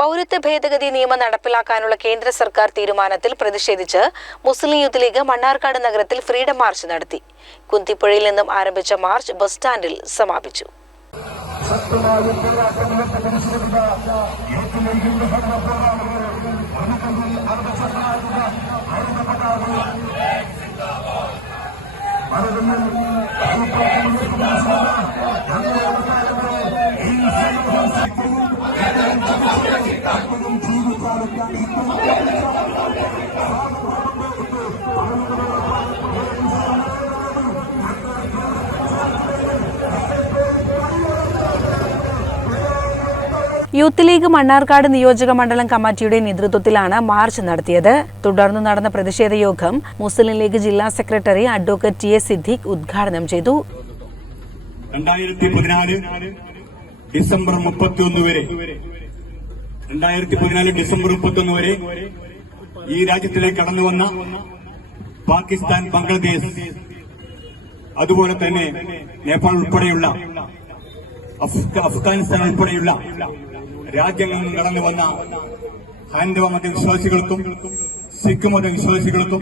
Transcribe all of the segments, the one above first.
പൗരത്വ ഭേദഗതി നിയമം നടപ്പിലാക്കാനുള്ള കേന്ദ്ര സർക്കാർ തീരുമാനത്തിൽ പ്രതിഷേധിച്ച് മുസ്ലിം യൂത്ത് ലീഗ് മണ്ണാർക്കാട് നഗരത്തിൽ ഫ്രീഡം മാർച്ച് നടത്തി. കുന്തിപ്പുഴയിൽ നിന്നും ആരംഭിച്ച മാർച്ച് ബസ് സ്റ്റാൻഡിൽ സമാപിച്ചു. യൂത്ത് ലീഗ് മണ്ണാർക്കാട് നിയോജക മണ്ഡലം കമ്മിറ്റിയുടെ നേതൃത്വത്തിലാണ് മാർച്ച് നടത്തിയത്. തുടർന്ന് നടന്ന പ്രതിഷേധ യോഗം മുസ്ലിം ലീഗ് ജില്ലാ secretary advocate T A Siddique ഉദ്ഘാടനം ചെയ്തു. 2014 ഡിസംബർ 31 വരെ ഈ രാജ്യത്തിലേക്ക് കടന്നു വന്ന പാകിസ്ഥാൻ, ബംഗ്ലാദേശ്, അതുപോലെ തന്നെ നേപ്പാൾ ഉൾപ്പെടെയുള്ള അഫ്ഗാനിസ്ഥാൻ ഉൾപ്പെടെയുള്ള രാജ്യങ്ങളിൽ നിന്ന് കടന്നു വന്ന ഹൈന്ദവ മതവിശ്വാസികൾക്കും സിഖ് മതവിശ്വാസികൾക്കും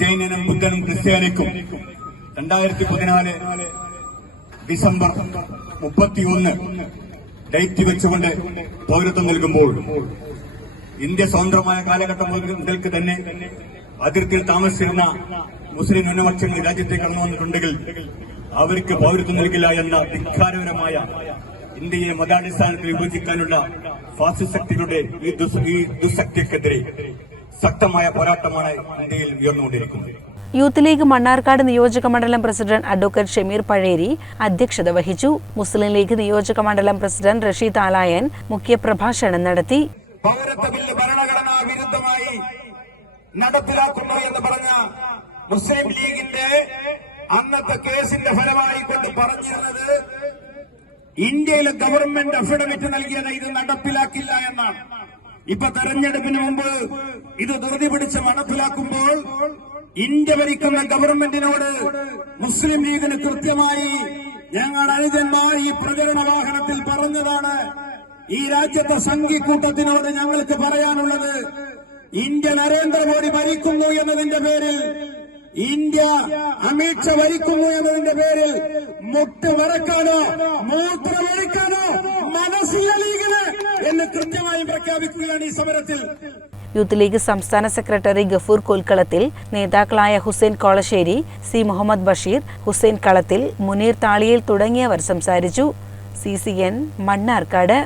ജൈനനും ബുദ്ധനും ക്രിസ്ത്യാനിക്കും 2014 ഡിസംബർ 31 ഡേറ്റ് വെച്ചുകൊണ്ട് പൗരത്വം നൽകുമ്പോൾ ഇന്ത്യ സ്വതന്ത്രമായ കാലഘട്ടം മുതൽക്ക് തന്നെ അതിർത്തിയിൽ താമസിച്ചിരുന്ന മുസ്ലിം ന്യൂനപക്ഷങ്ങൾ രാജ്യത്തേക്ക് കടന്നു വന്നിട്ടുണ്ടെങ്കിൽ അവർക്ക് പൗരത്വം നൽകില്ല എന്ന ധിക്കാരപരമായ ഇന്ത്യയെ മതാടിസ്ഥാനത്തിൽ വിഭജിക്കാനുള്ള ഫാസിസ്റ്റ് ശക്തികളുടെ ഈ ദുസ്ശക്തിക്കെതിരെ ശക്തമായ പോരാട്ടമാണ് ഇന്ത്യയിൽ ഉയർന്നുകൊണ്ടിരിക്കുന്നത്. യൂത്ത് ലീഗ് മണ്ണാർക്കാട് നിയോജക മണ്ഡലം പ്രസിഡന്റ് അഡ്വക്കേറ്റ് ഷമീർ പഴേരി അധ്യക്ഷത വഹിച്ചു. മുസ്ലിം ലീഗ് നിയോജക മണ്ഡലം പ്രസിഡന്റ് റഷീദ് ആലായൻ മുഖ്യപ്രഭാഷണം നടത്തി. പൗരത്വ ബില്ല് ഭരണഘടനാ വിരുദ്ധമായി നടപ്പിലാക്കുന്നു എന്ന് പറഞ്ഞ മുസ്ലിം ലീഗിന്റെ അന്നത്തെ കേസിന്റെ ഫലമായി കൊണ്ട് പറഞ്ഞിരുന്നത് ഇന്ത്യയിലെ ഗവൺമെന്റ് അഫിഡവിറ്റ് നൽകിയത് ഇത് നടപ്പിലാക്കില്ല എന്നാണ്. ഇപ്പൊ തെരഞ്ഞെടുപ്പിന് മുമ്പ് ഇത് ധൃതി പിടിച്ച് നടപ്പിലാക്കുമ്പോൾ ഇന്ത്യ ഭരിക്കുന്ന ഗവൺമെന്റിനോട് മുസ്ലിം ലീഗിന് കൃത്യമായി ഞങ്ങളുടെ അനുജന്മാർ ഈ പ്രചരണ വാഹനത്തിൽ പറഞ്ഞതാണ്. ഈ രാജ്യത്തെ സംഘിക്കൂട്ടത്തിനോട് ഞങ്ങൾക്ക് പറയാനുള്ളത്, ഇന്ത്യ നരേന്ദ്രമോദി ഭരിക്കുന്നു എന്നതിന്റെ പേരിൽ, ഇന്ത്യ അമിത് ഷാ ഭരിക്കുന്നു എന്നതിന്റെ പേരിൽ മുട്ട് വരക്കാനോ മൂത്രമൊഴിക്കാനോ മനസ്സില്ല ലീഗിന് എന്ന് കൃത്യമായി പ്രഖ്യാപിക്കുകയാണ് ഈ സമരത്തിൽ. യൂത്ത് ലീഗ് സംസ്ഥാന സെക്രട്ടറി ഗഫൂർ കൊൽക്കളത്തിൽ, നേതാക്കളായ ഹുസൈൻ കോളശ്ശേരി, സി മുഹമ്മദ് ബഷീർ, ഹുസൈൻ കളത്തിൽ, മുനീർ താളിയിൽ തുടങ്ങിയവർ സംസാരിച്ചു. CCN മണ്ണാർക്കാട്.